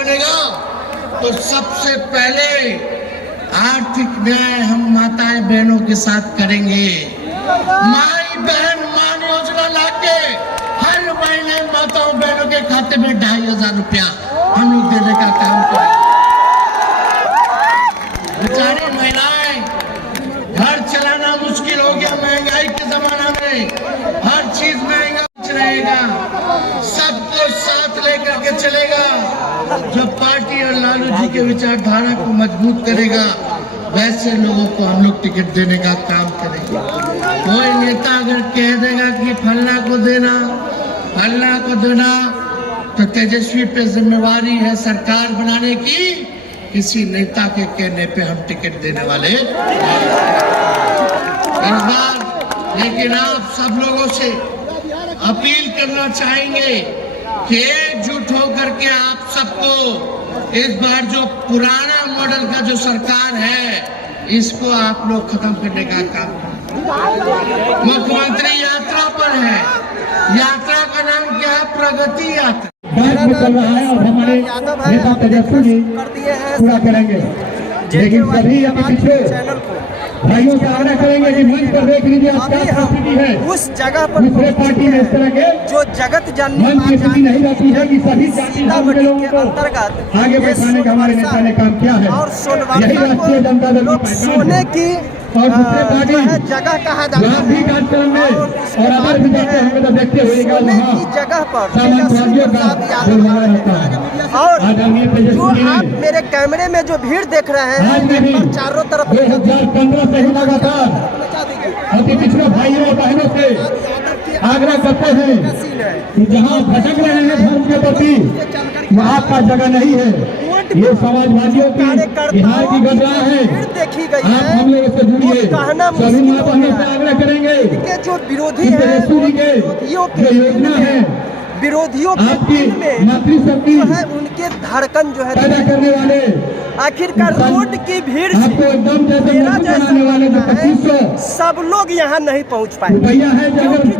बनेगा तो सबसे पहले आर्थिक न्याय हम माताएं बहनों के साथ करेंगे। माई बहन मान योजना लाके हर महीने माताओं बहनों के खाते में 2500 रुपया हम लोग देने का काम करेंगे। बेचारी महिलाएं, घर चलाना मुश्किल हो गया, महंगाई के जमाना में हर चीज महंगा रहेगा, सबको साथ लेकर के चलेगा। जो पार्टी और लालू जी के विचारधारा को मजबूत करेगा वैसे लोगों को हम लोग टिकट देने का काम करेंगे। कोई नेता अगर कह देगा कि फलना को देना तो तेजस्वी पे जिम्मेवारी है सरकार बनाने की, किसी नेता के कहने पे हम टिकट देने वाले इस बार। लेकिन आप सब लोगों से अपील करना चाहेंगे कि एकजुट होकर के आप सबको इस बार जो पुराना मॉडल का जो सरकार है इसको आप लोग खत्म करने का काम करें। मुख्यमंत्री यात्रा पर है, यात्रा का नाम क्या है? प्रगति यात्रा में चल रहा है और हमारे नेता तेजस्वी जी पूरा करेंगे। लेकिन सभी अभी पीछे भाइयों से आग्रह करेंगे कि मंच पर देख लीजिए आप क्या स्थिति है। उस जगह पर दूसरे पार्टी में इस तरह के जो जगत जानने मंच की स्थिति नहीं रहती है कि सभी जाति धर्म के लोगों को अंतर्गत आगे बैठाने का हमारे नेता ने काम किया है। और यही राष्ट्रीय जनता दल की सोने की और दूसरे पार्टी जगह कहा जाता है भी कार्यक्रम में और अदर भी जाते हमें तो देखते हुएगा वहाँ जगह पर सामान्य होता है। और जो आप मेरे कैमरे में जो भीड़ देख रहे हैं चारों तरफ 2015 से ही लगातार अति पिछड़े भाइयों और बहनों से आग्रह करते हैं कि जहाँ भटक रहे हैं धर्म के प्रति वहाँ आपका जगह नहीं है। ये समाजवादियों की बिहार की घटना है। देखी गई आप हम लोग इससे जुड़िए, सभी माँ बहनों से आग्रह करेंगे जो विरोधी है जो योजना है विरोधियों आपकी मातृशक्ति है उनके धड़कन जो है पैदा करने वाले आखिरकार रोड की भीड़ आपको एकदम जैसे बनाने वाले जो 2500 सब लोग यहाँ नहीं पहुँच पाए रुपया है।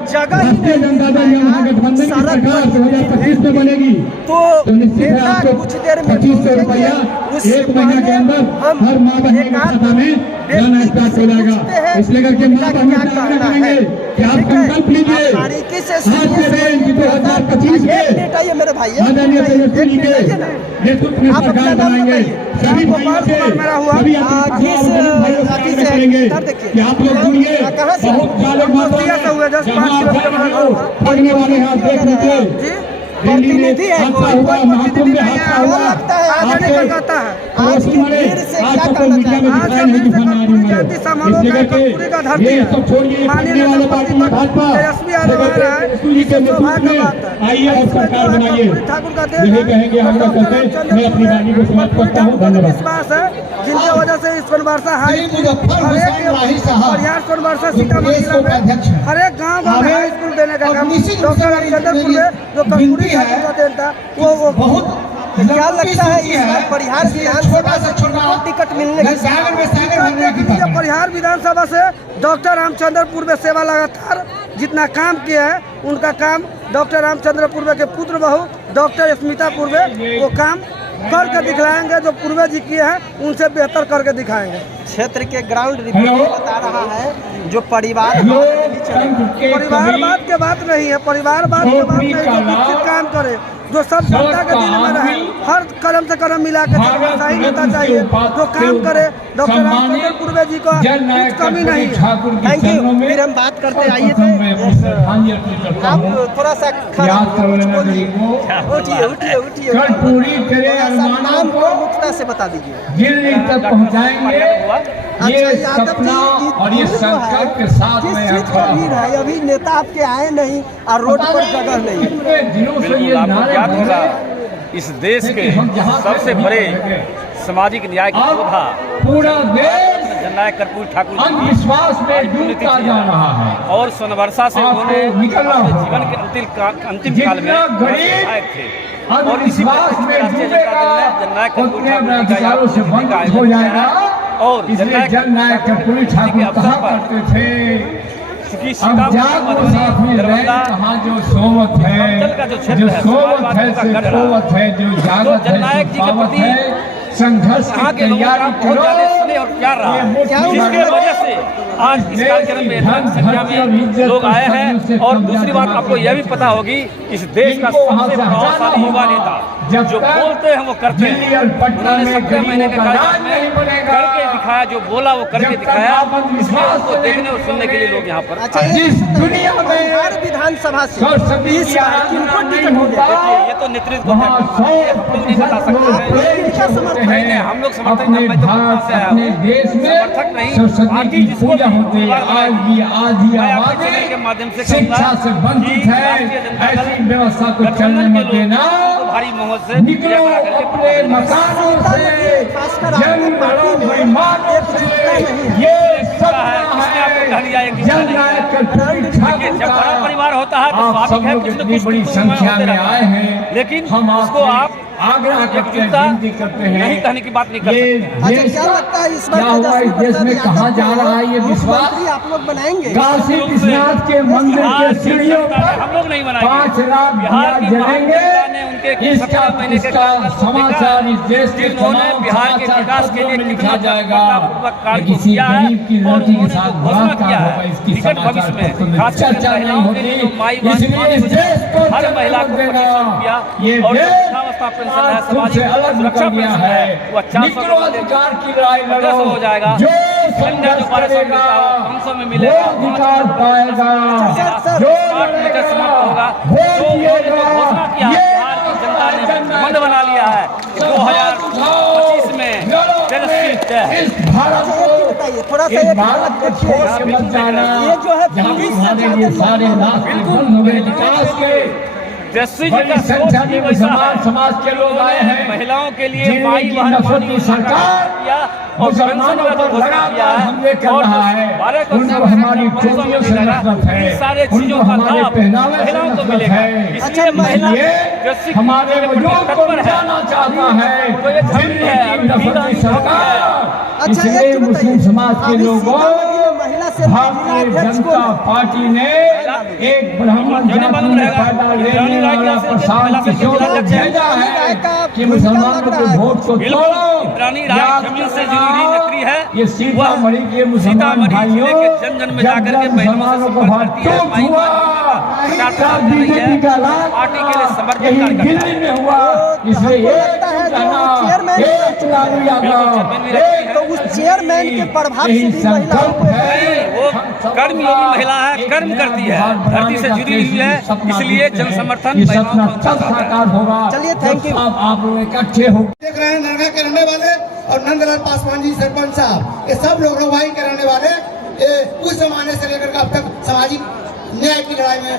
जगह राष्ट्रीय जनता दल या महागठबंधन की सरकार 2025 में बनेगी तो निश्चित है आपको कुछ देर में 2500 रुपया एक महीने के अंदर हर माँ बहन के खाता में जाना स्टार्ट हो जाएगा। इसलिए करके माँ बहन से आग्रह करेंगे कि आप संकल्प लीजिए आज के दिन 2025 में मेरे भाई आदरणीय तेजस्वी जी के नेतृत्व में सरकार बनाएंगे। सभी भाइयों से सभी आग्रह करेंगे कि आप लोग जुड़िए। बहुत ज्यादा पढ़ने वाले हैं, आप देख लीजिए दिल्ली में हादसा हुआ, महाकुंभ में हादसा हुआ, आज तक मीडिया में दिखाया नहीं कि फनारी मरे। इसलिए करके ये सब छोड़िए, पढ़ने वाले पार्टी में भाजपा तेजस्वी के नेतृत्व में आइए और सरकार बनाइए। यही कहेंगे हम लोग करते। मैं अपनी वाणी को समाप्त करता हूँ। धन्यवाद। जिनकी वजह से इस सोनबरसा हाई सोनबरसा सीतामढ़ी में हर एक गाँव में हाई स्कूल देने का काम डॉक्टर रामचंद्रपुर में जो कर्पूरी था वो बहुत क्या लगता है इस परिहार विधानसभा से टिकट मिलने की परिहार विधानसभा से डॉक्टर रामचंद्रपुर में सेवा लगातार जितना काम किया है उनका काम डॉक्टर रामचंद्रपुर में के पुत्र बहू डॉक्टर स्मिता पूर्वे वो काम करके दिखलाएंगे। जो पूर्वे जी किए हैं उनसे बेहतर करके दिखाएंगे। क्षेत्र के ग्राउंड रिपोर्ट बता रहा है जो परिवारवाद के बात नहीं है, परिवारवाद के बात नहीं, जो विकसित काम करे, जो सब जनता के दिल में रहे, हर कदम से कदम मिला के सही नेता चाहिए जो काम करे। डॉक्टर रामचंद्र पूर्वे जी का कुछ कमी नहीं है। Thank you. फिर हम बात करते आइए थे आप थोड़ा सा उठिए नाम को मुख्यता से बता दीजिए। दिल्ली तक पहुंचाएंगे ये सपना और ये संकल्प के साथ में है। अभी नेता आपके आए नहीं और रोड पर जगह नहीं। बिल्कुल आपको ज्ञात होगा इस देश के सबसे बड़े सामाजिक न्याय की योद्धा पूरा देश जननायक कर्पूरी ठाकुर अंधविश्वास में डूबता जा रहा है और सोनबरसा से उन्होंने जीवन के अंतिम काल में विधायक थे और इसी जननायक कर्पूरी हो जाएगा। और जननायक कर्पूरी ठाकुर कहा करते थे क्योंकि अब जाग को साथ में रह कहाँ जो सोवत है, जो सोवत है से सोवत है, जो जागत है सो पावत है। संघर्ष की तैयारी करो और प्यार रहा, जिसके वजह से आज इस कार्यक्रम में इतनी संख्या में लोग आए हैं। और दूसरी बात आपको यह भी पता होगी, इस देश का सबसे प्रभावशाली युवा नेता जो बोलते हैं वो करते हैं। उन्होंने 17 महीने के कार्यकाल में करके दिखाया, जो बोला वो करके दिखाया। इसलिए उसको देखने और सुनने के लिए लोग यहाँ पर। अच्छा, जिस दुनिया में बिहार विधानसभा से इस बार किनको टिकट मिलेगा? देखिए, ये तो नेतृत्व को नहीं बता सकते हैं। हम लोग समर्थन अपने देश में सरस्वती की पूजा होती है। आज भी आधी आबादी के माध्यम से शिक्षा से वंचित है। ऐसी व्यवस्था को चलने मत देना। भारी मोहब्बत से निकलो अपने मकानों से, जंग लड़ो बेईमानों से। ये जब बड़ा परिवार होता है तो आप सब लोग इतनी बड़ी संख्या में आए हैं, लेकिन हम उसको आप आग्रह करते हैं, विनती करते हैं, नहीं कहने की बात नहीं कर सकते। अच्छा, क्या लगता है इस बार क्या हुआ, इस देश में कहाँ जा रहा है ये विश्वास? आप लोग बनाएंगे? काशी विश्वनाथ के मंदिर के सीढ़ियों पर हम लोग नहीं बनाएंगे। 5 लाख दिया जलेंगे। इसका समाचार इस देश के बिहार के विकास के लिए लिखा जाएगा। किसी गरीब की लड़की के साथ बलात्कार होगा, इसकी समाचार पत्र में चर्चा नहीं होती। इसलिए इस देश को हर महिला को 25 रुपया ये और देश तुमसे अलग निकल गया है। निकलो अधिकार की लड़ाई लड़ो। हो जाएगा। जो संघर्ष करेगा वो अधिकार पाएगा। जो होगा जनता ने बंद बना लिया है 2025 में इस भारत को, थोड़ा सा इस भारत को छोड़ के मत जाना। ये जो है जहाँ ये सारे रास्ते बंद हो गए विकास के। बड़ी संख्या में समाज के लोग आए हैं। महिलाओं के लिए की सरकार मुसलमानों पर लगातार हमले कर रहा है। उनको हमारी टोपियों से नफरत है, उनको हमारे पहनावे से नफरत है। इसलिए हमारे वजूद को मिटाना चाहता है दिल्ली की नफरती सरकार। इसलिए मुस्लिम समाज के लोगों, भारतीय जनता पार्टी ने एक ब्राह्मण जाति में पैदा लेने वाला प्रशांत किशोर को भेजा है कि मुसलमानों के वोट को तोड़ो। से जुड़ी नौकरी है ये सीतामढ़ी के मुसलमान भाइयों, जन में जाकर के मुसलमानों को वोट हुआ, बीजेपी का लाभ पार्टी के लिए समर्थन यही दिल्ली में हुआ। इसलिए तो उस चेयरमैन के प्रभाव से भी संकल्प है। वो कर्म योगी महिला है, कर्म करती है, धरती से जुड़ी हुई है। इसलिए जन समर्थन साकार होगा। चलिए, थैंक यू। आप लोग इकट्ठे हो। देख रहे हैं नरगा के रहने वाले और नंदलाल पासवान जी सरपंच साहब, ये सब लोग रघुभाई के रहने वाले, ये उस जमाने से लेकर अब तक सामाजिक न्याय की लड़ाई में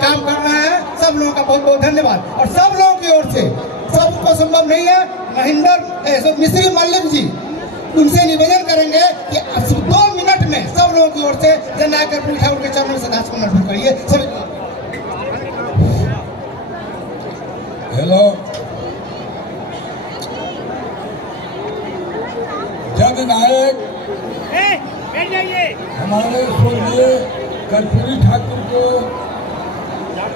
काम कर रहे हैं। सब लोगों का बहुत बहुत धन्यवाद। और सब लोगों की ओर से, सबको संभव नहीं है, महेंद्र मिश्री मल्लिक जी, उनसे निवेदन करेंगे कि 2 मिनट में सब लोगों की ओर से जननायक कर्पूरी ठाकुर के चरणों से दास को नमन करिए। हेलो, जननायक हमारे स्वर्गीय कर्पूरी ठाकुर को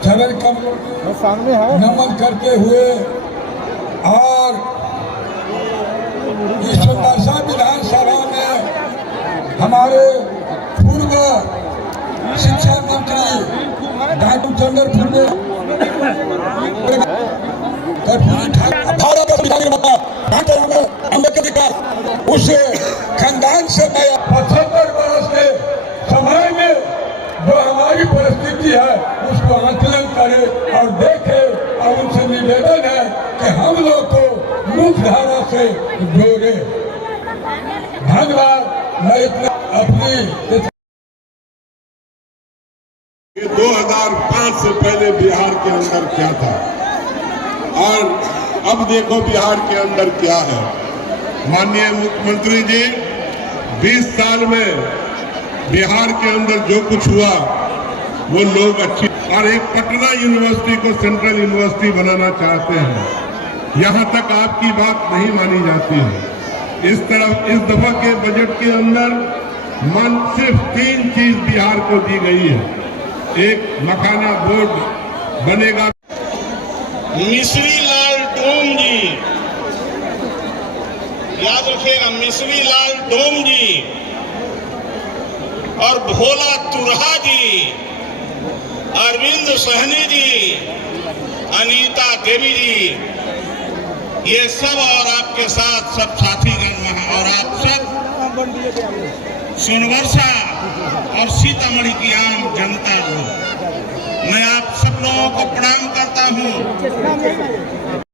चरण कमलों में नमन करते हुए और इस सुंदरसा विधानसभा में हमारे पूर्व शिक्षा मंत्री डॉक्टर चंद्र फुले कर्पूरी ठाकुर भारत का संविधान निर्माता डॉक्टर अम्बेडकर उस खानदान से मैं 75 वर्ष के समय में जो हमारी परिस्थिति है उसको आकलन करे और देखे। और उनसे निवेदन है कि हम लोग को मुख्य धारा से जोड़े। धन्यवाद। मैं इतना अपनी 2005 से पहले बिहार के अंदर क्या था और अब देखो बिहार के अंदर क्या है। माननीय मुख्यमंत्री जी, 20 साल में बिहार के अंदर जो कुछ हुआ वो लोग अच्छी, और एक पटना यूनिवर्सिटी को सेंट्रल यूनिवर्सिटी बनाना चाहते हैं। यहाँ तक आपकी बात नहीं मानी जाती है। इस दफा के बजट के अंदर सिर्फ 3 चीज बिहार को दी गई है। एक मखाना बोर्ड बनेगा। मिश्री लाल डोम जी, याद रखिएगा, मिश्री लाल डोम जी और भोला तुरहा जी, अरविंद सहनी जी, अनीता देवी जी, ये सब और आपके साथ सब साथीगण और आप सब सोनवर्षा और सीतामढ़ी की आम जनता लोग, मैं आप सब लोगों को प्रणाम करता हूँ।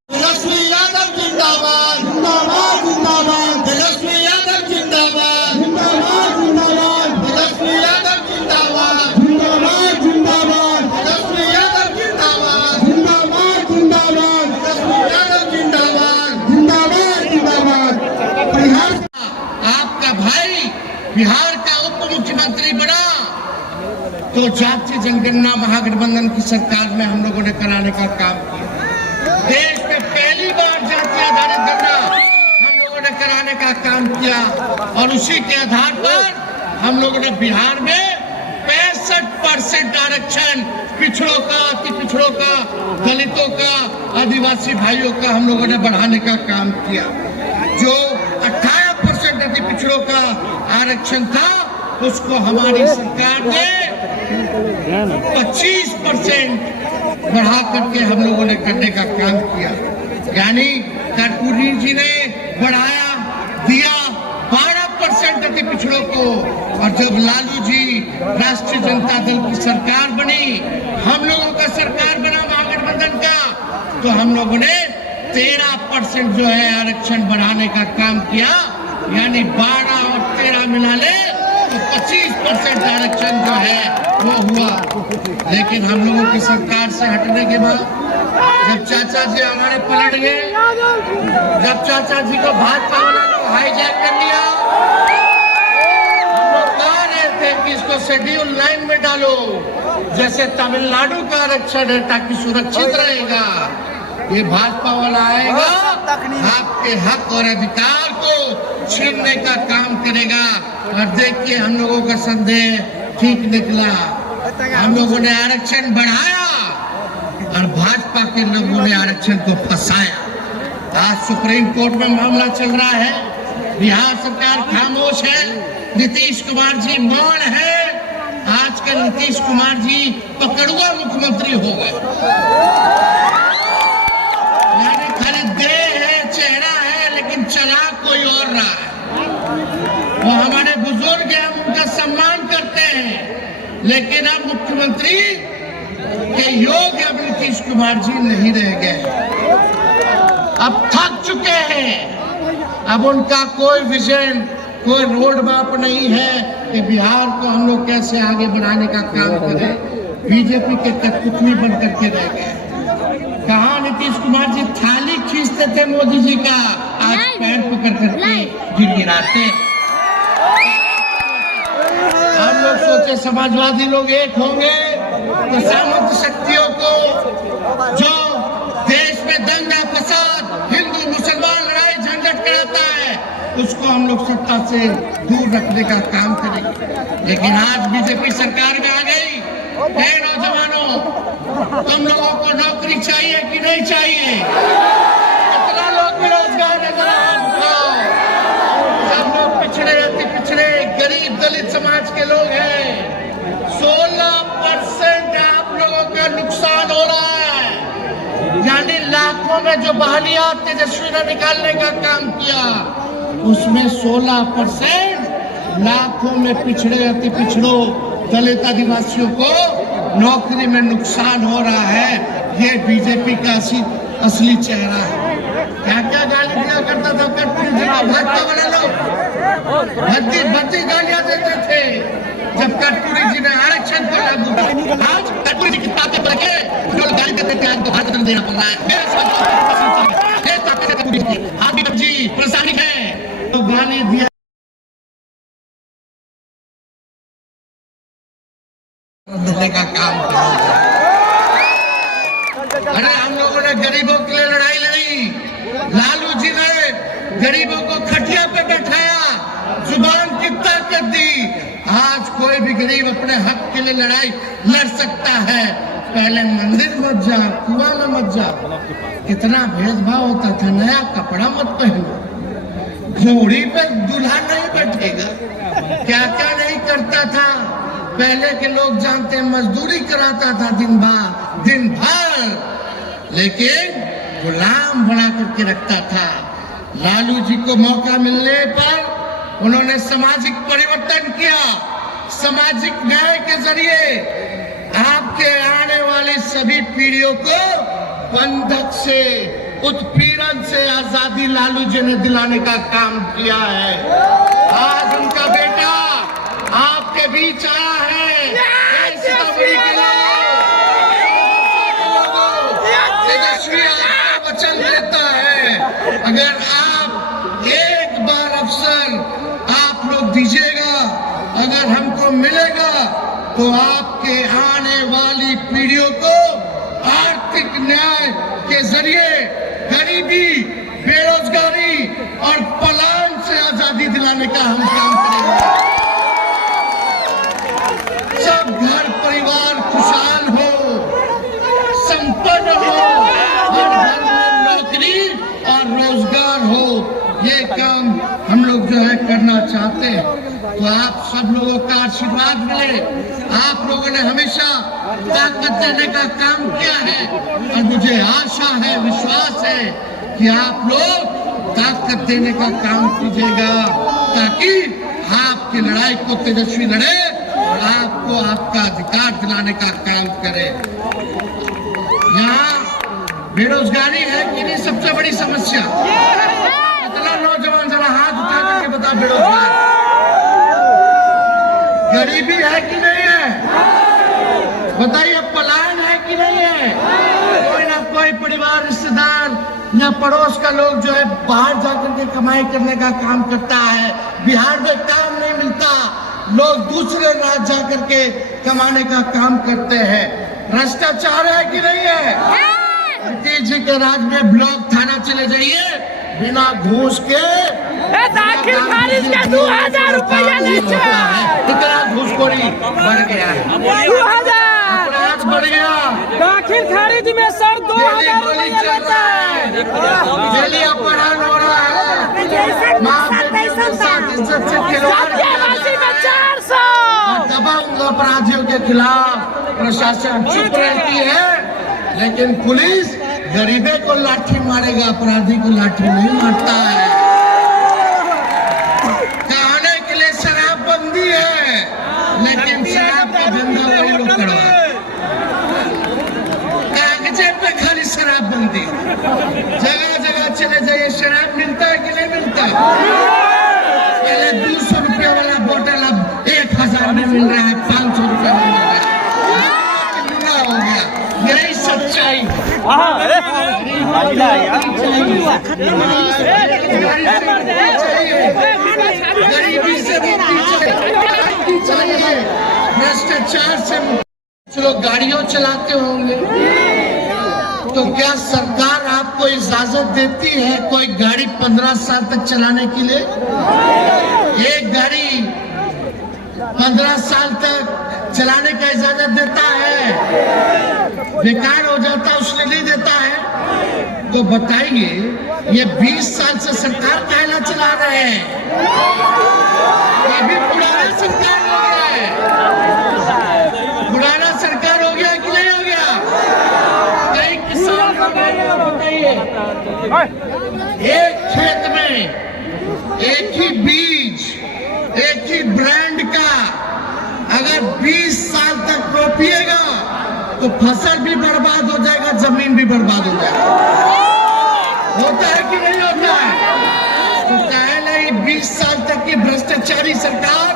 तेजस्वी यादव जिंदाबाद, जिंदाबाद, जिंदाबाद। तेजस्वी यादव जिंदाबाद, जिंदाबाद, जिंदाबाद। तेजस्वी यादव जिंदाबाद, जिंदाबाद, जिंदाबाद। तेजस्वी यादव जिंदाबाद, जिंदाबाद, जिंदाबाद। तेजस्वी यादव जिंदाबाद, जिंदाबाद, जिंदाबाद। बिहार आपका भाई बिहार का उप मुख्यमंत्री बना तो जातीय जनगणना महागठबंधन की सरकार में हम लोगों ने कराने का काम किया। देश में पहली बार जातीय आधारित गणना हम लोगों ने कराने का काम किया और उसी के आधार पर हम लोगों ने बिहार में 65% आरक्षण पिछड़ों का, अति पिछड़ों का, दलितों का, आदिवासी भाइयों का हम लोगों ने बढ़ाने का काम किया। जो 18% अति पिछड़ों का आरक्षण था उसको हमारी सरकार ने 25% बढ़ा करके हम लोगों ने करने का काम किया। यानी कर्पूरी जी ने बढ़ाया दिया 12% अति पिछड़ों को, और जब लालू जी राष्ट्रीय जनता दल की सरकार बनी, हम लोगों का सरकार बना महागठबंधन का, तो हम लोगों ने 13% जो है आरक्षण बढ़ाने का काम किया। यानी 12 और 13 मिला ले तो 25% आरक्षण जो है वो हुआ। लेकिन हम लोगों की सरकार से हटने के बाद जब चाचा जी हमारे पलट गए, जब चाचा जी को भाजपा वाला लोग हाईजैक कर लिया, हम लोग कह रहे थे कि इसको शेड्यूल 9 में डालो, जैसे तमिलनाडु का आरक्षण है, ताकि सुरक्षित रहेगा। ये भाजपा वाला आएगा, आपके हक और अधिकार को छीनने का काम करेगा। और देखिए हम लोगों का संदेह ठीक निकला, हम लोगों ने आरक्षण बढ़ाया और भाजपा के लोगों ने आरक्षण को फंसाया। आज सुप्रीम कोर्ट में मामला चल रहा है, बिहार सरकार खामोश है, नीतीश कुमार जी मौन है। आजकल नीतीश कुमार जी पकड़ुआ मुख्यमंत्री हो गए, यानी खाली देह है, चेहरा है, लेकिन चला कोई और रहा है। वो हमारे बुजुर्ग हैं, हम उनका सम्मान करते हैं, लेकिन अब मुख्यमंत्री के योग्य अब नीतीश कुमार जी नहीं रह गए, अब थक चुके हैं। अब उनका कोई विजन, कोई रोड मैप नहीं है कि बिहार को हम लोग कैसे आगे बढ़ाने का काम करें। बीजेपी के कठपुतली बन करके रह गए। कहा नीतीश कुमार जी थाली खींचते थे मोदी जी का, आज पैर पकड़ करके गिड़गिड़ाते। हम लोग सोचे समाजवादी लोग एक होंगे तो सामंत शक्तियों को, जो देश में दंगा फसाद, हिंदू मुसलमान लड़ाई झंझट कराता है, उसको हम लोग सत्ता से दूर रखने का काम करेंगे। लेकिन आज बीजेपी सरकार में आ गई। नौजवानों, तुम लोगों को नौकरी चाहिए कि नहीं चाहिए? कितना लोग बेरोजगार नजर आओ। सब लोग पिछड़े, अति पिछड़े, गरीब दलित समाज के लोग हैं। 16% आप लोगों का नुकसान हो रहा है। यानी लाखों में जो बहालियां तेजस्वी ने निकालने का काम किया, उसमें 16% लाखों में पिछड़े, अति पिछड़ों, दलित आदिवासियों को नौकरी में नुकसान हो रहा है। ये बीजेपी का असली चेहरा है। क्या क्या गाली दिया करता था कर्पूरी जी को भाजपा वाले लोग, भद्दी गालियां देते थे जब कर्पूरी जी ने आरक्षण को लागू किया। आज कर्पूरी जी की ताकत बढ़ के जो गाली देते थे, आज तो भाजपा देना पड़ रहा है। आप जी परेशानी है तो गाली दिया देने का काम करोगे। अरे हम लोगों ने गरीबों के लिए लड़ाई लड़ी। लालू जी ने गरीबों को खटिया पे बैठाया, जुबान की तक ताकत दी। आज कोई भी गरीब अपने हक के लिए लड़ाई लड़ सकता है। पहले मंदिर मत जा, कुआं में मत जा, कितना भेदभाव होता था। नया कपड़ा मत पहनो, घोड़ी पे दूल्हा नहीं बैठेगा, क्या क्या नहीं करता था। पहले के लोग जानते, मजदूरी कराता था दिन भर, लेकिन गुलाम बना करके रखता था। लालू जी को मौका मिलने पर उन्होंने सामाजिक परिवर्तन किया। सामाजिक न्याय के जरिए आपके आने वाली सभी पीढ़ियों को बंधक से, उत्पीड़न से आजादी लालू जी ने दिलाने का काम किया है। आज उनका बेटा आपके बीच आया है। सीतामढ़ी के तेजस्वी आपको वचन देता है, अगर आप एक बार अवसर आप लोग दीजिएगा, अगर हमको मिलेगा, तो आपके आने वाली पीढ़ियों को आर्थिक न्याय के जरिए गरीबी, बेरोजगारी और पलायन से आजादी दिलाने का हम काम करेंगे। सब घर परिवार खुशहाल हो, संपन्न हो, हर घर में नौकरी और रोजगार हो, ये काम हम लोग जो है करना चाहते हैं। तो आप सब लोगों का आशीर्वाद मिले। आप लोगों ने हमेशा ताकत देने का काम किया है और मुझे आशा है, विश्वास है कि आप लोग ताकत देने का काम कीजिएगा, ताकि आपकी लड़ाई को तेजस्वी लड़े और आपको आपका अधिकार दिलाने का काम करे। यहाँ बेरोजगारी है कि नहीं सबसे बड़ी समस्या? कितना नौजवान जरा हाथ उठा करके बता, बेरोजगार? गरीबी है कि नहीं है? बताइए, पलायन है कि नहीं है? कोई ना कोई परिवार, रिश्तेदार या पड़ोस का लोग जो है बाहर जाकर के कमाई करने का काम करता है। बिहार में काम नहीं मिलता, लोग दूसरे राज्य जाकर के कमाने का काम करते हैं। भ्रष्टाचार है कि नहीं है? जी के राज में ब्लॉक थाना चले जाइए, बिना घूस के दाखिल खारिज के 2000 रुपया लेते हैं। कितना घूसखोरी बढ़ गया है, 2000 अपराध बढ़ गया। दाखिल खारिज में सर 2000 रुपया लेता है। डेली अपहरण हो रहा है, माँ बेटियों के साथ इज्जत से खिलवाड़ किया जा रहा है। 400 दबंग अपराधियों के खिलाफ प्रशासन चुप रहती है, लेकिन पुलिस गरीबे को लाठी मारेगा, अपराधी को लाठी नहीं मारता है। कहने के लिए शराबबंदी है, लेकिन शराब का धंधा वही लोग करवा, कागजे पे खाली शराबबंदी। जगह जगह चले जाइए, शराब मिलता है कि नहीं मिलता? पहले 200 रुपया वाला बोतल अब 1000 में मिल रहा है, 500 रुपया में मिल रहा है। हो गया, यही सच्चाई। गरीबी से मुक्ति चाहिए, भ्रष्टाचार से मुक्ति। लोग गाड़ियों चलाते होंगे, तो क्या सरकार आपको इजाजत देती है कोई गाड़ी 15 साल तक चलाने के लिए? एक गाड़ी 15 साल तक चलाने का इजाजत देता है, बेकार हो जाता है उसने नहीं देता है। तो बताइए, ये 20 साल से सरकार कहना चला रहे हैं, ये भी पुराना सरकार हो गया है। पुराना सरकार हो गया कि नहीं हो गया? कई किसान को बताइए, एक खेत में एक ही बीज, एक ही ब्रांड का अगर 20 साल तक रोपिएगा तो फसल भी बर्बाद हो जाएगा, जमीन भी बर्बाद हो जाएगा। होता है कि नहीं होता है? तो कहे नहीं, 20 साल तक की भ्रष्टाचारी सरकार,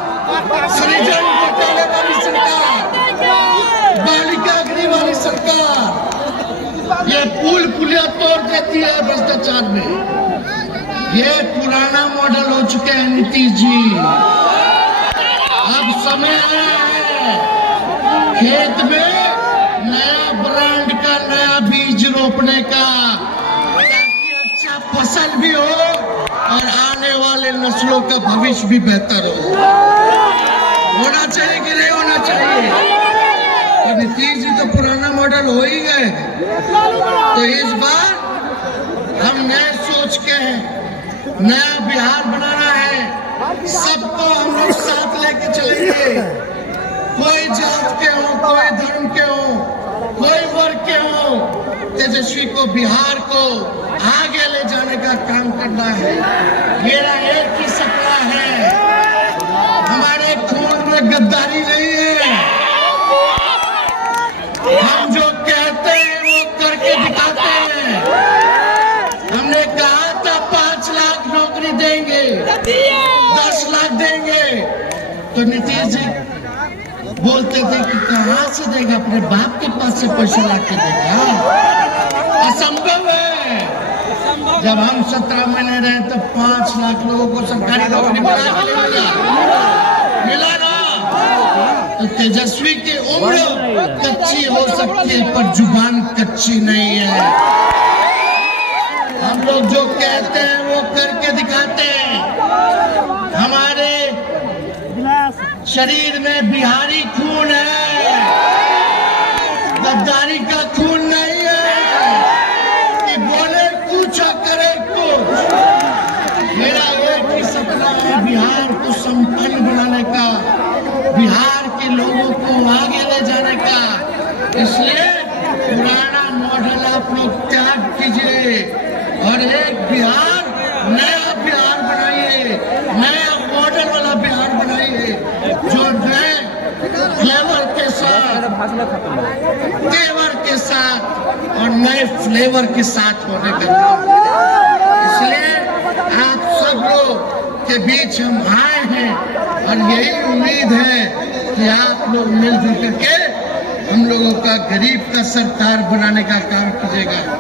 सृजन घोटाले वाली सरकार, बालिका गृह वाली सरकार, ये पुल पुलिया तोड़ देती है भ्रष्टाचार में। ये पुराना मॉडल हो चुके हैं नीतीश जी। अब समय आया है खेत में नया ब्रांड का नया बीज रोपने का, ताकि अच्छा फसल भी हो और आने वाले नस्लों का भविष्य भी बेहतर हो। होना चाहिए कि नहीं होना चाहिए? तो नीतीश जी तो पुराना मॉडल हो ही गए, तो इस बार हम नए सोच के हैं, नया बिहार बनाना है। सबको हम लोग साथ लेके चलेंगे, कोई जात के हो, कोई धर्म के हो, कोई वर्ग के हो, तेजस्वी को, बिहार को आगे ले जाने का काम करना है। मेरा एक ही सपना है, हमारे खून में गद्दारी नहीं है। हम जो कहते हैं वो करके दिखाते हैं। हमने कहा था 5 लाख नौकरी देंगे, 10 लाख देंगे, तो नीतीश जी बोलते थे कि कहाँ से देगा, अपने बाप के पास से पैसा ला के देगा। असंभव है। जब हम 17 महीने रहे तो 5 लाख लोगों को सरकारी नौकरी मिला ना। तो तेजस्वी की उम्र कच्ची हो सकती है पर जुबान कच्ची नहीं है। हम लोग जो कहते हैं वो करके दिखाते हैं। हमारे शरीर में बिहारी खून है, गद्दारी का खून नहीं है कि बोले कुछ और करे कुछ। मेरा एक ही सपना है बिहार को संपन्न बनाने का, बिहार के लोगों को आगे ले जाने का। इसलिए पुराना मॉडल आप लोग त्याग कीजिए और एक बिहार, नया बिहार बनाइए, नया मॉडल वाला बिहार बनाइए जो नए फ्लेवर के साथ, तेवर के साथ और नए फ्लेवर के साथ होने का। इसलिए आप सब लोग के बीच हम आए हैं और यही उम्मीद है कि आप लोग मिलजुल करके हम लोगों का गरीब का सरकार बनाने का काम कीजिएगा।